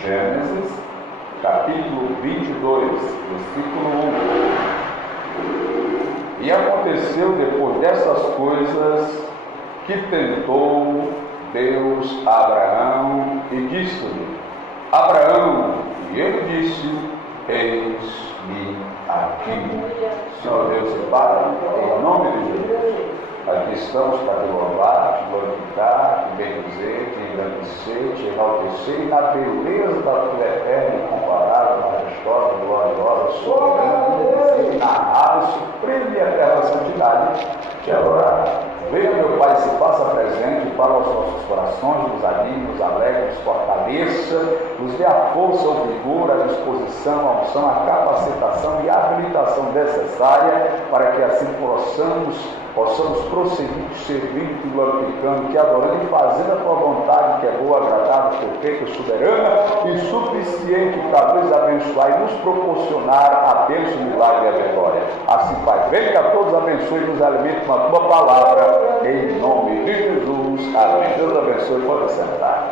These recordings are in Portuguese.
Gênesis, capítulo 22, versículo 1. E aconteceu depois dessas coisas que tentou Deus a Abraão e disse-lhe: Abraão, e ele disse: eis-me aqui. Senhor Deus e Pai, em nome de Jesus, aqui estamos para te louvar, te glorificar, te bendizer, te engrandecer, te enaltecer, e na beleza da tua eterna, incomparável, majestosa, gloriosa, soberana, inarrável, suprema e eterna santidade, te adorar. Venha, meu Pai, se faça presente para os nossos corações, nos anime, nos alegre, nos fortaleça, nos dê a força, o vigor, a disposição, a unção, a capacitação e a habilitação necessária para que assim possamos prosseguir servindo, te glorificando, te adorando e fazendo a tua vontade, que é boa, agradável, perfeita, soberana e suficiente para nos abençoar e nos proporcionar a bênção, o milagre e a vitória. Assim, Pai, vem que a todos abençoe e nos alimente com a tua palavra, em nome de Jesus. Amém. Deus abençoe. Pode sentar.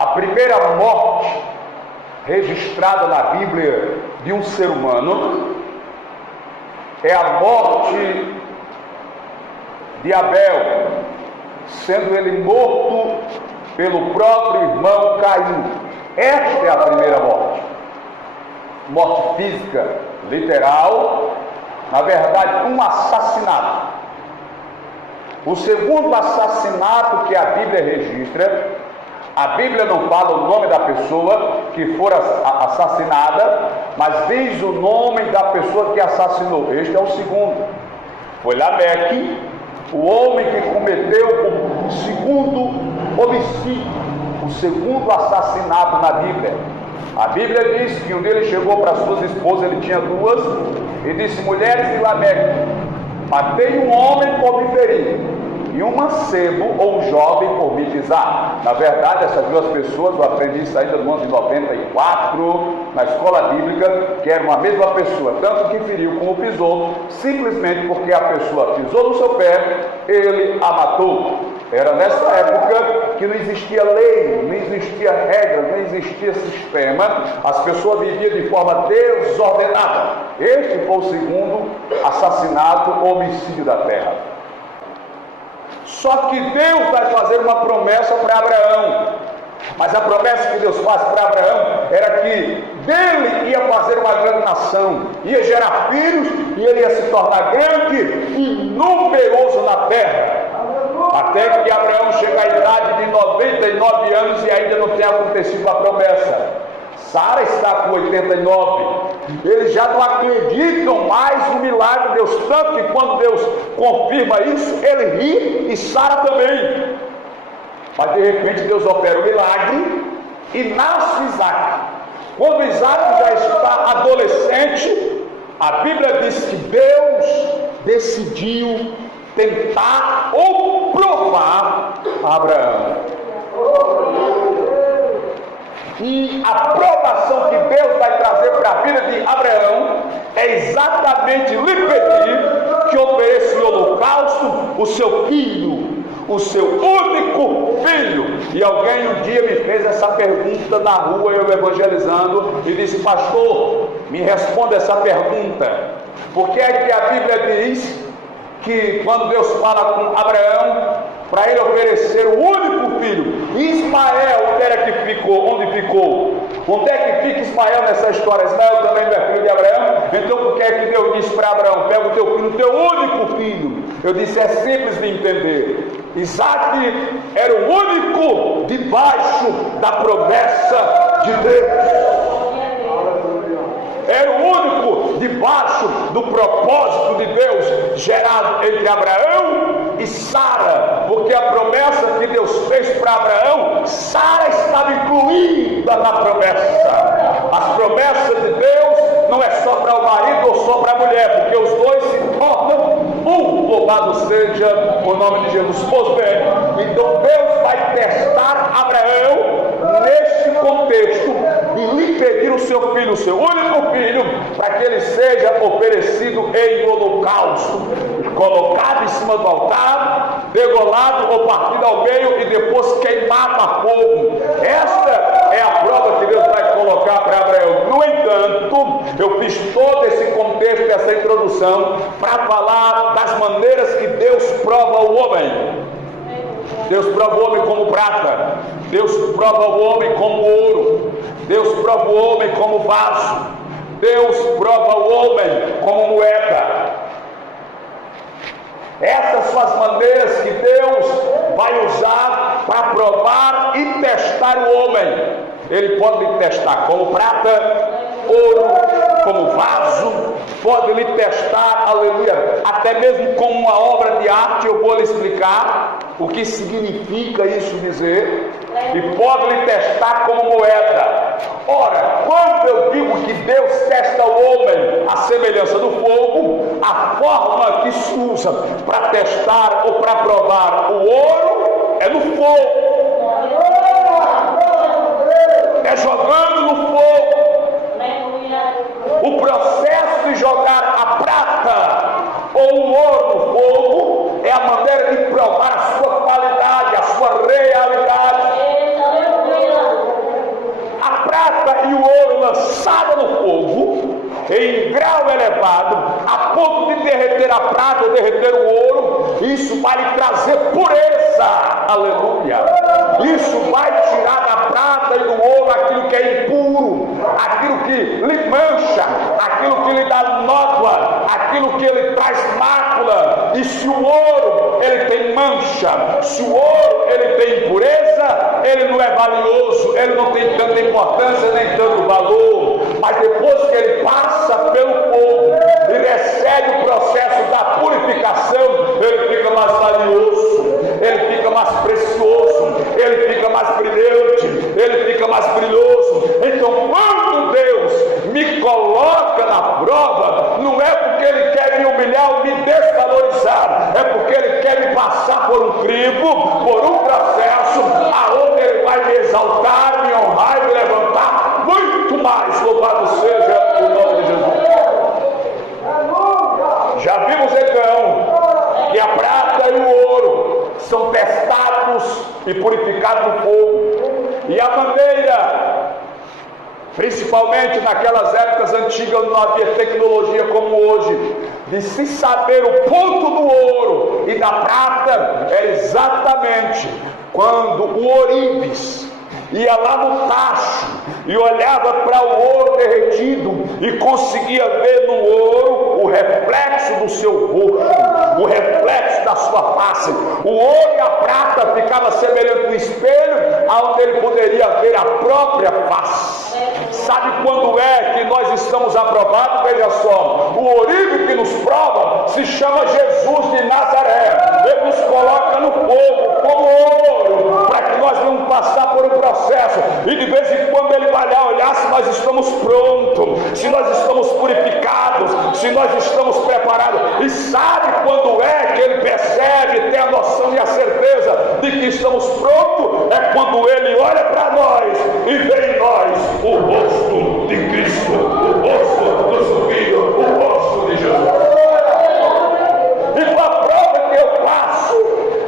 A primeira morte registrada na Bíblia de um ser humano é a morte de Abel, sendo ele morto pelo próprio irmão Caim. Esta é a primeira morte. Morte física, literal, na verdade, um assassinato. O segundo assassinato que a Bíblia registra, a Bíblia não fala o nome da pessoa que for assassinada, mas diz o nome da pessoa que assassinou. Este é o segundo. Foi Lameque, o homem que cometeu o segundo homicídio, o segundo assassinato na Bíblia. A Bíblia diz que um deles chegou para suas esposas, ele tinha duas, e disse: mulheres de Lameque, matei um homem por me ferir, e um mancebo ou um jovem por me pisar. Na verdade, essas duas pessoas, eu aprendi isso ainda no ano de 94, na escola bíblica, que era uma mesma pessoa, tanto que feriu como pisou, simplesmente porque a pessoa pisou no seu pé, ele a matou. Era nessa época que não existia lei, não existia regra, não existia sistema, as pessoas viviam de forma desordenada. Este foi o segundo assassinato, homicídio da terra. Só que Deus vai fazer uma promessa para Abraão. Mas a promessa que Deus faz para Abraão era que dele ia fazer uma grande nação, ia gerar filhos e ele ia se tornar grande e numeroso na terra. Até que Abraão chega à idade de 99 anos e ainda não tem acontecido a promessa. Sara está com 89. Eles já não acreditam mais no milagre de Deus, tanto que quando Deus confirma isso, ele ri e Sara também. Mas de repente Deus opera o milagre e nasce Isaac. Quando Isaac já está adolescente, a Bíblia diz que Deus decidiu tentar ou provar a Abraão. E a provação que Deus vai trazer para a vida de Abraão é exatamente lhe pedir que ofereça em holocausto o seu filho, o seu único filho. E alguém um dia me fez essa pergunta na rua, eu evangelizando, e disse: pastor, me responda essa pergunta. Por que é que a Bíblia diz que quando Deus fala com Abraão, para ele oferecer o único filho, Ismael, onde era que ficou? Onde ficou? Onde é que fica Ismael nessa história? Ismael também não é filho de Abraão? Então por que é que Deus disse para Abraão: pega o teu filho, o teu único filho? Eu disse: é simples de entender. Isaac era o único debaixo da promessa de Deus. Era o único debaixo do propósito de Deus gerado entre Abraão e Sara, porque a promessa que Deus fez para Abraão, Sara estava incluída na promessa. As promessas de Deus não é só para o marido ou só para a mulher, porque os dois se tornam um. Louvado seja o nome de Jesus. Pois bem, então Deus vai testar Abraão neste contexto e lhe pedir o seu filho, o seu único filho, para que ele seja oferecido em holocausto, colocado cima do altar, degolado ou partido ao meio e depois queimado a fogo. Esta é a prova que Deus vai colocar para Abraão. No entanto, eu fiz todo esse contexto, essa introdução, para falar das maneiras que Deus prova o homem. Deus prova o homem como prata, Deus prova o homem como ouro, Deus prova o homem como vaso, Deus prova o homem como moeda. Essas são as maneiras que Deus vai usar para provar e testar o homem. Ele pode lhe testar como prata, ouro, como vaso, pode lhe testar, aleluia, até mesmo como uma obra de arte. Eu vou lhe explicar o que significa isso dizer, e pode lhe testar como moeda. Ora, quando eu digo que Deus testa o homem à semelhança do fogo, a forma que se usa para testar ou para provar o ouro é no fogo, é jogando no fogo. O processo de jogar a prata ou o ouro no fogo é a maneira de provar a sua qualidade, a sua realidade. A prata e o ouro lançada no fogo em grau elevado, a ponto de derreter a prata ou derreter o ouro, isso vai lhe trazer pureza, aleluia. Isso vai tirar da prata e do ouro aquilo que é impuro, aquilo que lhe mancha, aquilo que lhe dá nódoa, aquilo que lhe traz mácula. E se o ouro ele tem mancha, se o ouro ele tem impureza, ele não é valioso, ele não tem tanta importância nem tanto valor. Mas depois que ele passa pelo fogo e recebe o processo da purificação, ele fica mais valioso, ele fica mais precioso, ele fica mais brilhante, ele fica mais brilhoso. Então, quando Deus me coloca na prova, não é porque ele quer me humilhar ou me desvalorizar, é porque ele quer me passar por um crivo, por um processo, aonde ele vai me exaltar, me honrar e me levantar muito mais. Louvado seja o nome de Jesus. Já vimos então que a prata e o ouro são testados e purificados no fogo, e a maneira, principalmente naquelas épocas antigas, não havia tecnologia como hoje, de se saber o ponto do ouro e da prata, era exatamente quando o ourives ia lá no tacho e olhava para o ouro derretido e conseguia ver no ouro o reflexo do seu rosto, o reflexo da sua face. O ouro e a prata ficava semelhante ao espelho, onde ele poderia ver a própria face. Sabe quando é que nós estamos aprovados? Veja só, o ourive que nos prova se chama Jesus de Nazaré. Ele nos coloca no fogo como ouro, para que nós vamos passar por um processo, e de vez em quando ele vai lá olhar se nós estamos prontos, se nós estamos purificados, se nós estamos preparados. E sabe quando é que ele percebe, tem a noção e a certeza de que estamos prontos? É quando ele olha para nós e vê em nós o rosto de Cristo, o rosto do seu Filho, o rosto de Jesus. E a prova que eu passo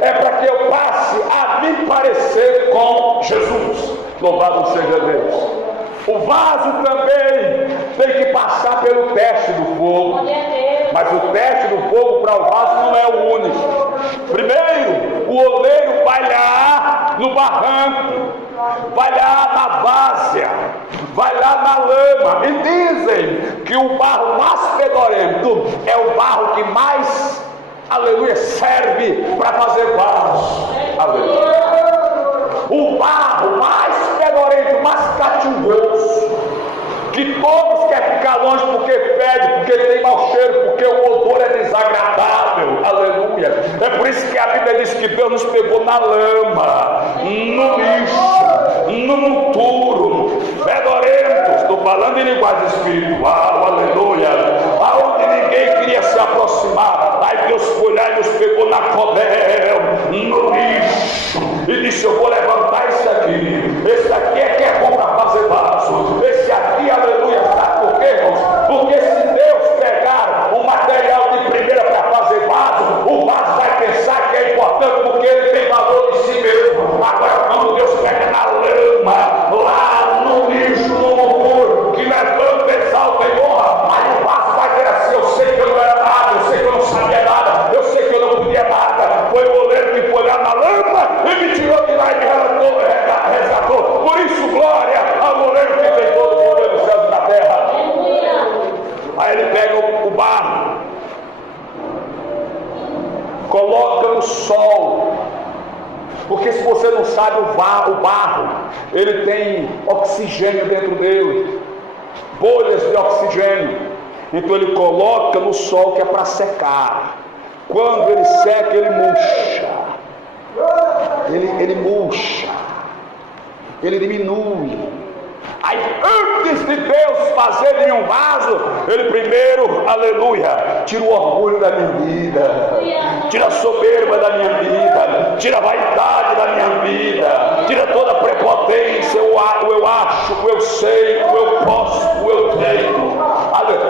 é para que eu passe a me parecer com Jesus. Louvado seja Deus. O vaso também tem que passar pelo teste do fogo, mas o teste do fogo para o vaso não é o único. Primeiro, o oleiro vai lá no barranco, vai lá na várzea, vai lá na lama, e dizem que o barro mais fedorento é o barro que mais, aleluia, serve para fazer vaso. Aleluia. O barro mais fedorento, mais catingoso, que todos querem ficar longe porque fede, porque tem mau cheiro, porque o odor é desagradável. Aleluia. É por isso que a Bíblia diz que Deus nos pegou na lama, no lixo, no monturo, fedorentos. Estou falando em linguagem espiritual. Aleluia. Aonde ninguém queria se aproximar, aí Deus foi lá e nos pegou na codel, no lixo, e disse: eu vou levantar isso aqui. Esse aqui é que é bom para fazer vaso. Esse aqui, aleluia, sabe por quê, irmãos? Porque se Deus pegar um material de primeira para fazer vaso, o vaso vai coloca no sol. Porque se você não sabe, o barro, ele tem oxigênio dentro dele, bolhas de oxigênio. Então ele coloca no sol, que é para secar. Quando ele seca, ele murcha. Ele murcha. Ele diminui. Aí antes de Deus fazer em um vaso, ele primeiro, aleluia, tira o orgulho da minha vida, tira a soberba da minha vida, tira a vaidade da minha vida, tira toda a prepotência, o eu acho, o eu sei, o eu posso, o eu tenho,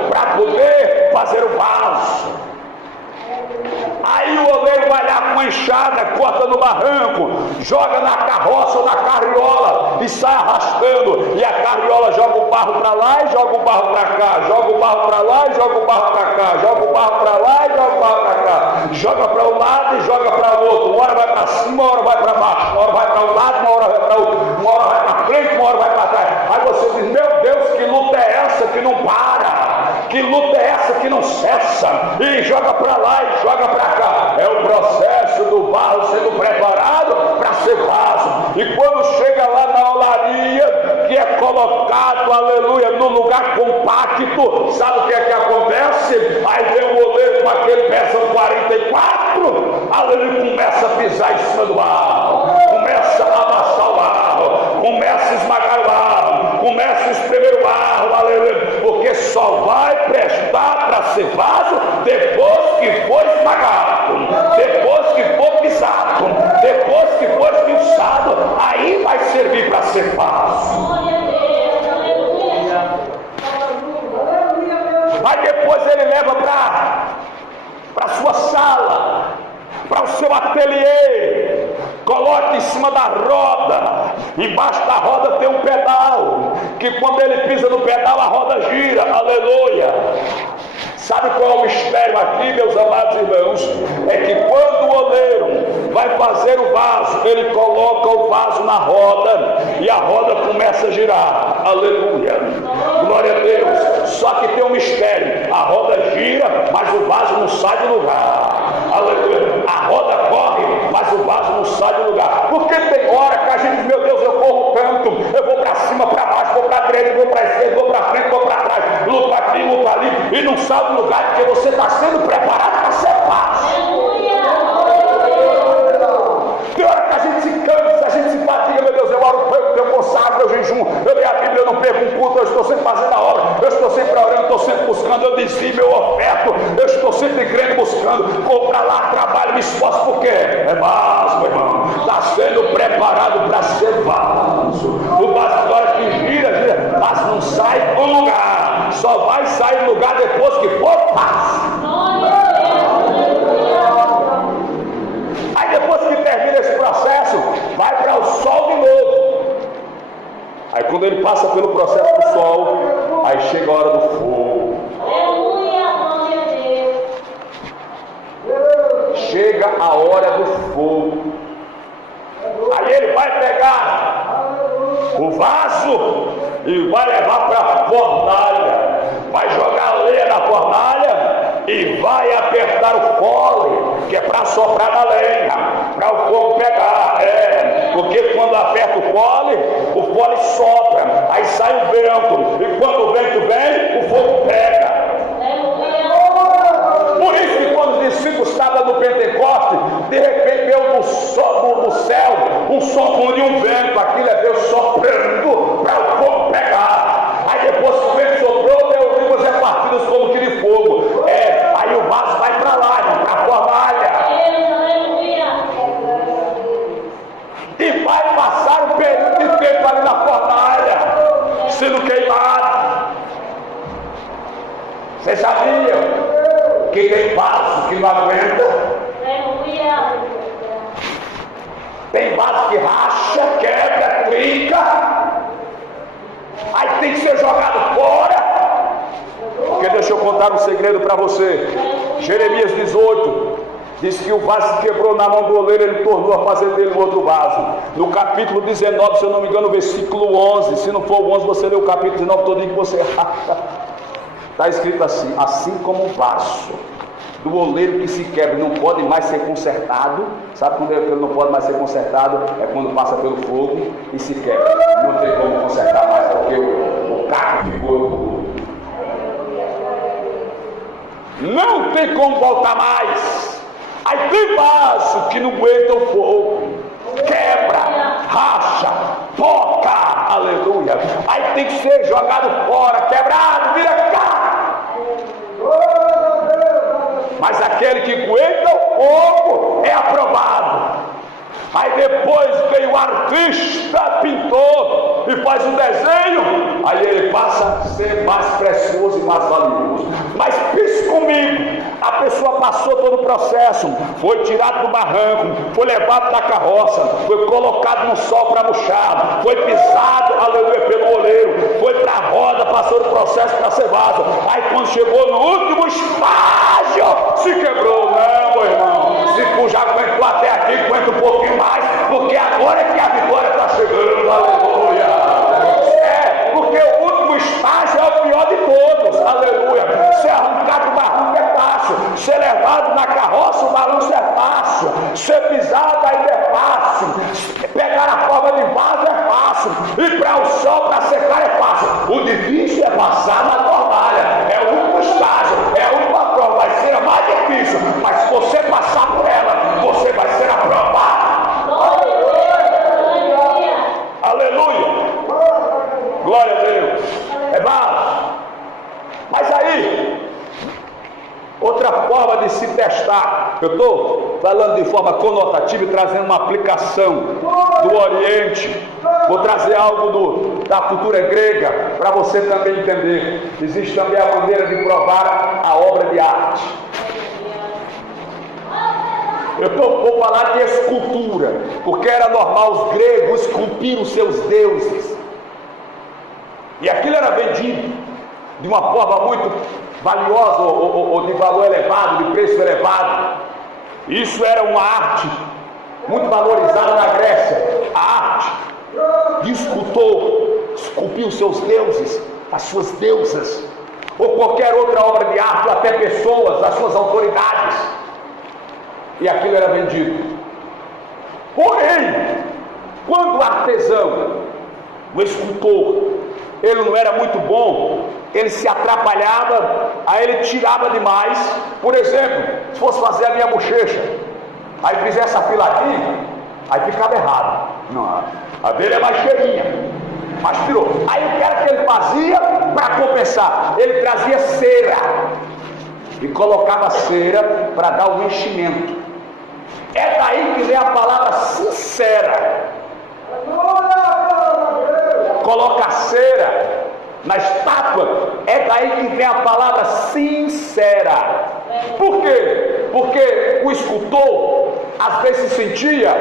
para poder fazer o vaso. Aí o oleiro vai lá com a enxada, corta no barranco, joga na carroça ou na carriola e sai arrastando. E a carriola joga o barro para lá e joga o barro para cá, joga o barro para lá e joga o barro para cá, joga o barro para lá e joga o barro para cá, joga para um lado e joga para o outro. Uma hora vai para cima, uma hora vai para baixo, uma hora vai para um lado, uma hora vai para o outro, uma hora vai para frente, uma hora vai para trás. Aí você diz: meu Deus, que luta é essa que não para? Que luta é essa que não cessa? E joga para lá e joga para cá. É o processo do barro sendo preparado para ser vaso. E quando chega lá na olaria, que é colocado, aleluia, no lugar compacto, sabe o que é que acontece? Aí vem o oleiro com aquele pesão 44, aleluia, começa a pisar em cima do barro, começa a amassar o barro, começa a esmagar o barro, começa a espremer o barro, aleluia, porque só vai prestar para ser vaso depois que for esmagado, depois que for pisado, depois que for esmiuçado, aí vai servir para ser vaso. Aí depois ele leva para a sua sala, para o seu ateliê, coloca em cima da roda. Embaixo da roda tem um pedal, que quando ele pisa no pedal, a roda gira, aleluia. Sabe qual é o mistério aqui, meus amados irmãos? É que quando o oleiro vai fazer o vaso, ele coloca o vaso na roda e a roda começa a girar, aleluia, glória a Deus. Só que tem um mistério: a roda gira, mas o vaso não sai do lugar, aleluia. A roda corre, mas o vaso não sai do lugar. Porque tem hora que a gente diz: meu Deus, eu corro tanto, eu vou para cima, para baixo, vou para a direita, vou para a esquerda, vou para frente, vou para trás, luto aqui, luto ali, e não sai do lugar, porque você está sendo preparado para ser vaso. Tem hora que a gente se cansa, a gente se fatiga: meu Deus, eu oro, eu consagro, eu jejum, eu leio a Bíblia, eu não perco um culto, eu estou sempre fazendo a obra, eu estou sempre orando, eu estou sempre buscando, eu dizimo, eu oferto, eu estou sempre crendo, buscando, vou para lá, trabalho, me esforço, porque é vaso, meu irmão, está sendo preparado para ser vaso. O vaso agora que gira, mas não sai do lugar, só vai sair do lugar depois que for vaso. Aí depois que termina esse processo, vai para o sol de novo. Aí quando ele passa pelo processo do sol, aí chega a hora do fogo. Chega a hora do fogo. Aí ele vai pegar o vaso e vai levar para a fornalha, vai jogar a lenha na fornalha e vai apertar o fole, que é para soprar na lenha, para o fogo pegar. Porque quando aperta o fole sopra, aí sai o vento, e quando o vento vem, o fogo pega. Por isso que quando os discípulos estavam no Pentecoste, de repente veio do céu um som como de um vento. Aquilo é Deus soprando para o fogo pegar. Aí depois que o vento soprou, deu línguas repartidas como que de fogo. Aí o vaso vai para lá, para a fornalha. E vai passar um período de tempo ali na fornalha, sendo queimado. Vocês sabiam que tem vaso que não aguenta? Tem vaso que racha, quebra, trinca, aí tem que ser jogado fora. Porque deixa eu contar um segredo para você. Jeremias 18 diz que o vaso que quebrou na mão do oleiro, ele tornou a fazer dele outro vaso. No capítulo 19, se eu não me engano, versículo 11, se não for o 11, você lê o capítulo 19 todinho que você acha. Está escrito assim: assim como um vaso do oleiro que se quebra não pode mais ser consertado. Sabe quando ele não pode mais ser consertado? É quando passa pelo fogo e se quebra. Não tem como consertar mais, porque o caco ficou. Não tem como voltar mais. Aí tem vaso que não aguenta o fogo, quebra, racha, toca, aleluia. Aí tem que ser jogado fora, quebrado, vira carne. Mas aquele que aguenta o fogo é aprovado. Aí depois vem o artista, pintor e faz um desenho, aí ele passa a ser mais precioso e mais valioso. Mas pense comigo, a pessoa passou todo o processo, foi tirado do barranco, foi levado da carroça, foi colocado no sol para murchar, foi pisado, aleluia, pelo oleiro, foi para a roda, passou o processo para ser vaso. Aí quando chegou no último estágio, se quebrou. Não, meu irmão, se tu já aguentou até aqui, aguenta um pouquinho mais, porque agora é que a vitória está chegando, aleluia. É, porque o último estágio é o pior de todos, aleluia. Ser arrancado do barranco é fácil, ser levado na carroça, o balanço é fácil, ser pisado ainda é fácil, pegar a forma de vaso é fácil, ir para o sol para secar é fácil. O difícil é passar na fornalha, é o último estágio, é a última prova, vai ser a mais difícil, mas se você passar por ela, você vai ser aprovado. Aleluia, glória a Deus. É vaso. Mas aí, outra forma de se testar, eu estou falando de forma conotativa e trazendo uma aplicação do Oriente. Vou trazer algo da cultura grega para você também entender. Existe também a maneira de provar a obra de arte. Vou falar de escultura, porque era normal os gregos esculpir os seus deuses. E aquilo era vendido de uma forma muito valiosa ou de valor elevado, de preço elevado. Isso era uma arte muito valorizada na Grécia. A arte de escultor, esculpir os seus deuses, as suas deusas, ou qualquer outra obra de arte, ou até pessoas, as suas autoridades. E aquilo era vendido. Porém, quando o artesão, o escultor, ele não era muito bom, ele se atrapalhava, aí ele tirava demais. Por exemplo, se fosse fazer a minha bochecha, aí fizesse a fila aqui, aí ficava errado. Não, a dele é mais cheinha, mas tirou. Aí o que era que ele fazia para compensar? Ele trazia cera e colocava cera para dar o enchimento. É daí que vem a palavra sincera. Coloca cera na estátua, é daí que vem a palavra sincera. Por quê? Porque o escultor às vezes se sentia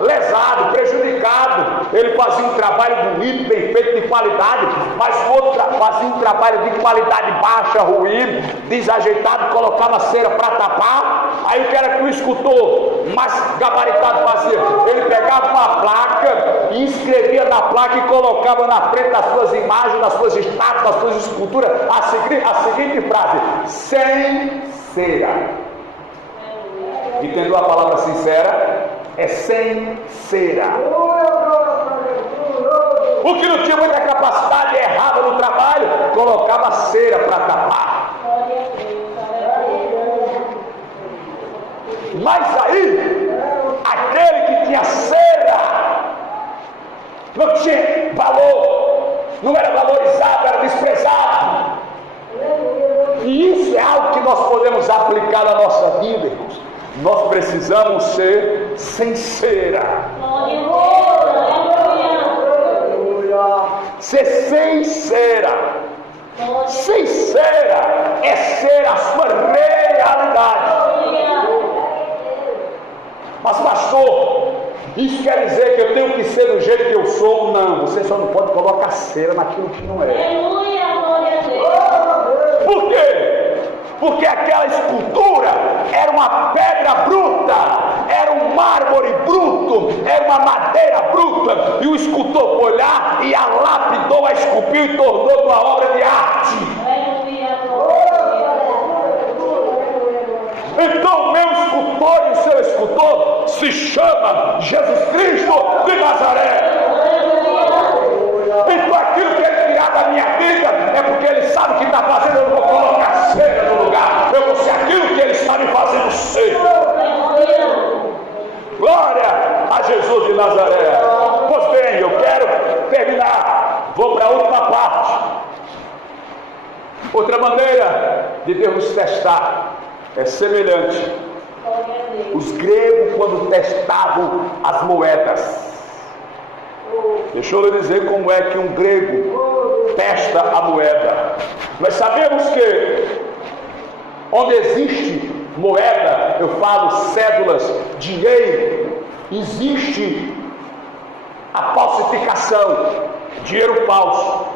lesado, prejudicado. Ele fazia um trabalho bonito, bem feito, de qualidade, mas o outro fazia um trabalho de qualidade baixa, ruim, desajeitado, colocava cera para tapar. Aí o que era que o escultor mais gabaritado fazia? Ele pegava uma placa e escrevia na placa e colocava na frente das suas imagens, das suas estátuas, das suas esculturas, a seguinte frase: sem cera. Entendeu a palavra sincera? É sem cera. O que não tinha muita capacidade, errava no trabalho, colocava cera para tapar. Mas aí, aquele que tinha cera não tinha valor, não era valorizado, era desprezado. E isso é algo que nós podemos aplicar na nossa vida, irmãos. Nós precisamos ser sincera. Ser sincera. Sincera é ser a sua realidade. Mas pastor, isso quer dizer que eu tenho que ser do jeito que eu sou? Não, você só não pode colocar cera naquilo que não é. Por quê? Porque aquela escultura era uma pedra bruta, era um mármore bruto, era uma madeira bruta, e o escultor foi lá e a lapidou, a esculpiu e tornou uma obra de arte. Então o meu escultor e o seu escultor se chama Jesus Cristo de Nazaré. Então aquilo que ele tirar da minha vida é porque ele sabe que está fazendo. Eu vou colocar a cena no lugar. Eu vou ser aquilo que ele está me fazendo ser. Glória a Jesus de Nazaré. Pois bem, eu quero terminar. Vou para a última parte. Outra maneira de Deus nos testar é semelhante. Os gregos, quando testavam as moedas, deixa eu lhe dizer como é que um grego testa a moeda. Nós sabemos que onde existe moeda, eu falo cédulas, dinheiro, existe a falsificação, dinheiro falso.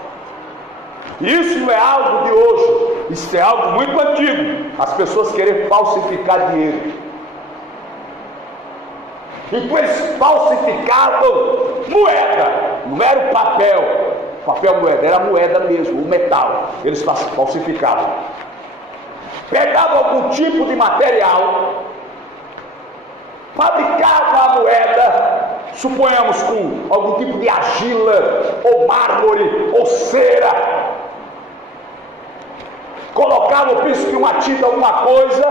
Isso não é algo de hoje, isso é algo muito antigo. As pessoas querem falsificar dinheiro. Então eles falsificavam moeda, não era o papel moeda, era a moeda mesmo, o metal. Eles falsificavam. Pegavam algum tipo de material, fabricavam a moeda, suponhamos com algum tipo de argila, ou mármore, ou cera. Colocavam, penso que uma tinta, alguma coisa,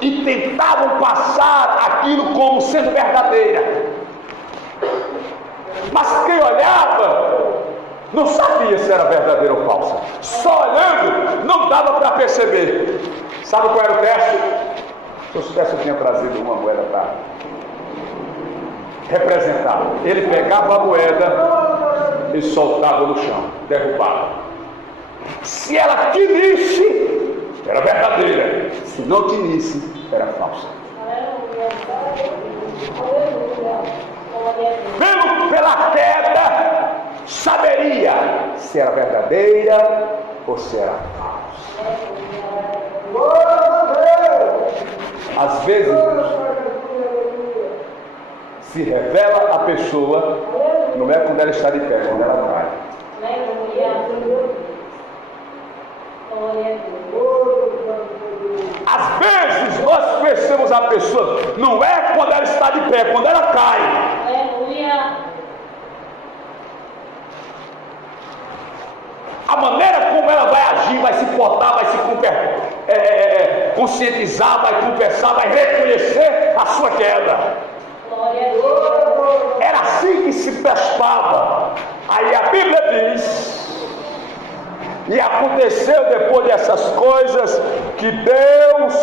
e tentavam passar aquilo como sendo verdadeira. Mas quem olhava não sabia se era verdadeira ou falsa. Só olhando não dava para perceber. Sabe qual era o teste? Se eu soubesse, eu tinha trazido uma moeda para representar. Ele pegava a moeda e soltava no chão, derrubava. Se ela tinisse, era verdadeira. Se não tinisse, era falsa. Pela queda, saberia se era verdadeira ou se era falsa. Às vezes, se revela a pessoa, não é quando ela está de pé, quando ela cai. Às vezes nós conhecemos a pessoa, não é quando ela está de pé, quando ela cai. A maneira como ela vai agir, vai se portar, vai se conscientizar, vai conversar, vai reconhecer a sua queda. Era assim que se testava. Aí a Bíblia diz: e aconteceu depois dessas coisas que Deus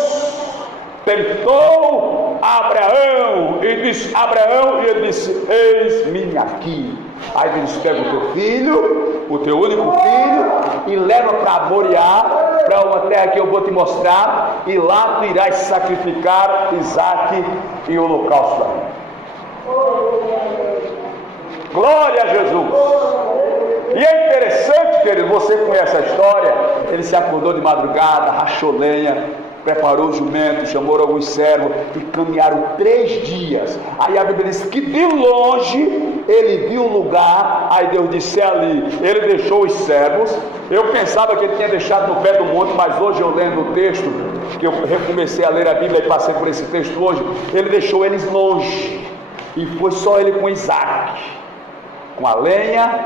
tentou Abraão e disse: Abraão, e ele disse: eis-me aqui. Aí Deus pega o teu filho, o teu único filho, e leva para Moriá, para uma terra que eu vou te mostrar, e lá tu irás sacrificar Isaque e o holocausto da mim. Glória a Jesus. E é interessante, querido, você conhece a história. Ele se acordou de madrugada, rachou lenha, preparou o jumento, chamou alguns servos e caminharam 3 dias. Aí a Bíblia diz que de longe ele viu o lugar. Aí Deus disse: é ali. Ele deixou os servos. Eu pensava que ele tinha deixado no pé do monte, mas hoje eu lendo o texto, que eu recomecei a ler a Bíblia e passei por esse texto hoje, ele deixou eles longe, e foi só ele com Isaque, com a lenha,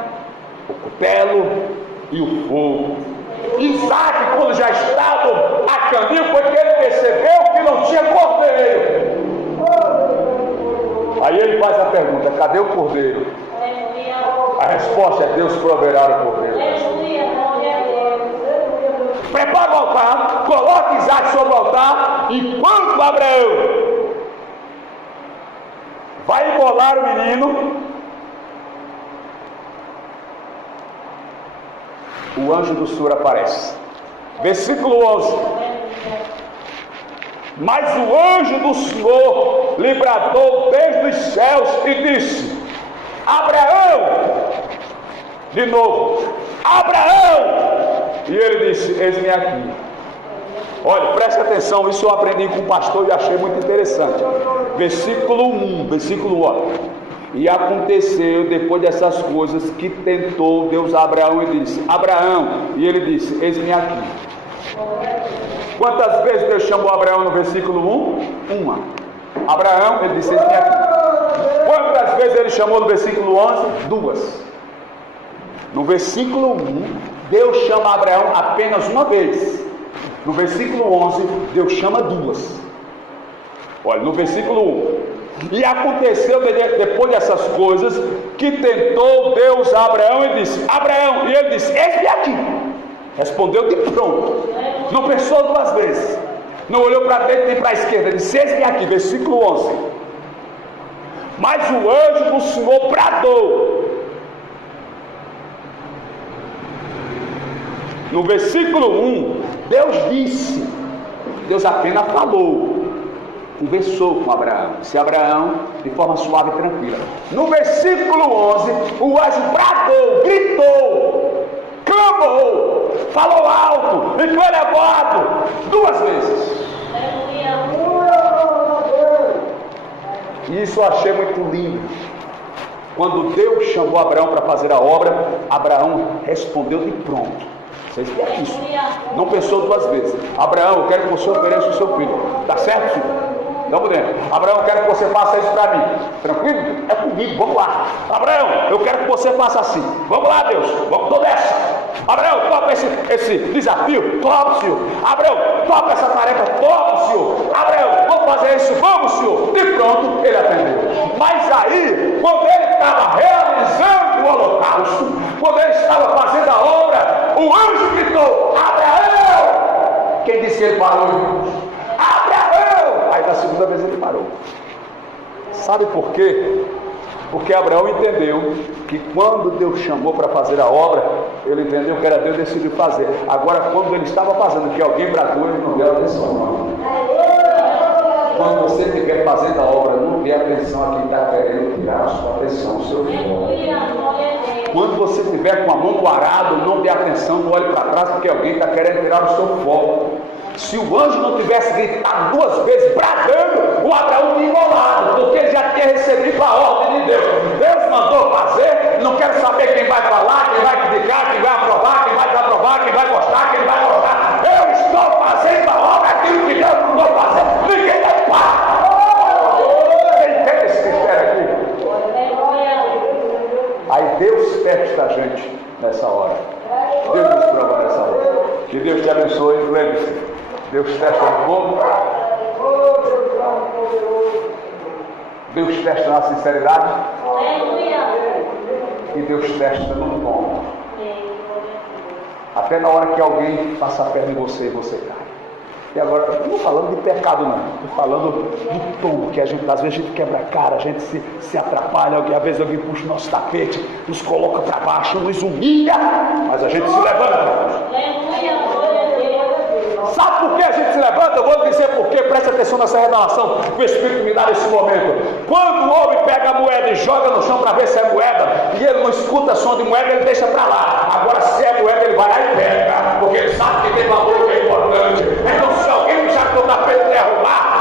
o cutelo e o fogo. Isaque, quando já estava a caminho, foi que ele percebeu que não tinha cordeiro. Aí ele faz a pergunta: cadê o cordeiro? A resposta é: Deus proverá o cordeiro. Prepara o altar, coloca Isaque sobre o altar, e quando Abraão vai imolar o menino, o anjo do Senhor aparece. Versículo 11. Mas o anjo do Senhor lhe bradou desde os céus e disse: Abraão! De novo: Abraão! E ele disse: eis-me aqui. Olha, preste atenção, isso eu aprendi com o pastor e achei muito interessante. Versículo 1, versículo 1. E aconteceu depois dessas coisas que tentou Deus a Abraão e disse: Abraão, e ele disse: eis-me aqui. Quantas vezes Deus chamou Abraão no versículo 1? Uma. Abraão, ele disse, eis-me aqui. Quantas vezes ele chamou no versículo 11? Duas. No versículo 1, Deus chama Abraão apenas uma vez. No versículo 11, Deus chama duas. Olha, no versículo 1. E aconteceu depois dessas coisas, que tentou Deus a Abraão e disse, Abraão, e ele disse, eis-me aqui. Respondeu de pronto. Não pensou duas vezes. Não olhou para dentro nem para a esquerda. Ele disse, eis-me aqui, versículo 11. Mas o anjo do Senhor bradou. No versículo 1, Deus disse, Deus apenas falou, conversou com Abraão, disse Abraão de forma suave e tranquila. No versículo 11, o anjo bradou, gritou, clamou, falou alto, ficou elevado, duas vezes. Isso eu achei muito lindo. Quando Deus chamou Abraão para fazer a obra, Abraão respondeu de pronto. Vocês viram isso? Não pensou duas vezes. Abraão, eu quero que você ofereça o seu filho. Tá certo, filho? Vamos dentro. Abraão, eu quero que você faça isso para mim. Tranquilo? É comigo, vamos lá. Abraão, eu quero que você faça assim. Vamos lá, Deus. Vamos toda essa. Abraão, topa esse desafio. Topa, Senhor. Abraão, topa essa tarefa. Topa, Senhor. Abraão, vamos fazer isso. Vamos, Senhor. De pronto, ele atendeu. Mas aí, quando ele estava realizando o holocausto, quando ele estava fazendo a obra, o anjo gritou, Abraão! Quem disse que ele parou? Abraão! Aí na segunda vez ele parou. Sabe por quê? Porque Abraão entendeu que quando Deus chamou para fazer a obra, ele entendeu que era Deus que decidiu fazer. Agora, quando ele estava fazendo, que alguém bradou, ele não deu atenção, não. Quando você estiver fazendo a obra, não dê atenção a quem está querendo tirar a sua atenção, o seu foco. Quando você estiver com a mão no arado, não dê atenção, não olhe para trás, porque alguém está querendo tirar o seu foco. Se o anjo não tivesse gritado duas vezes, bradando, o Abraão tinha enrolado, porque ele já tinha recebido a ordem de Deus. Deus mandou fazer, não quero saber quem vai falar, quem vai criticar, quem vai aprovar, quem vai desaprovar, quem vai gostar, quem vai gostar. Eu estou fazendo a obra, aquilo que Deus mandou fazer, ninguém vai parar. Quem tem esse mistério aqui? Aí Deus testa a gente nessa hora. Deus nos prova nessa hora. Que Deus te abençoe, lembre-se. Deus testa no povo. Deus testa na sinceridade. E Deus testa no tom. Até na hora que alguém passa a perna em você e você cai. E agora, eu não estou falando de pecado não, estou falando do tom, que a gente, às vezes a gente quebra a cara, a gente se atrapalha, às vezes alguém puxa o nosso tapete, nos coloca para baixo, nos humilha, mas a gente se levanta. Sabe por que a gente se levanta? Eu vou dizer por quê, preste atenção nessa revelação que o Espírito me dá nesse momento. Quando o homem pega a moeda e joga no chão para ver se é moeda, e ele não escuta som de moeda, ele deixa para lá. Agora, se é moeda, ele vai lá e pega, porque ele sabe que tem valor, que é importante. Então, se alguém puxar o tapete e derrubar,